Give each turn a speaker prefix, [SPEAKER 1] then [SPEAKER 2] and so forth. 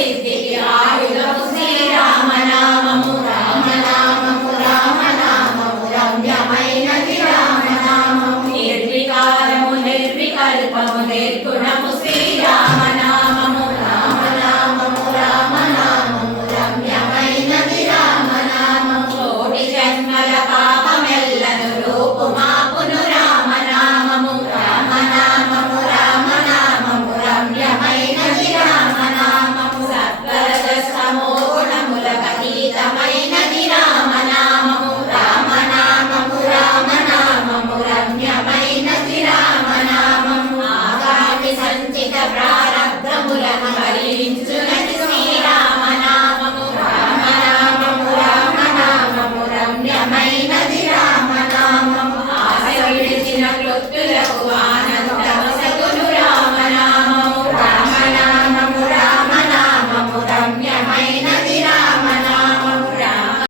[SPEAKER 1] సిద్ధికి ఆయుధము శ్రీరామనామము రామనామము రామనామము రమ్యమైనది రామనామము నిర్వికారము నిర్వికల్పము నిర్గుణము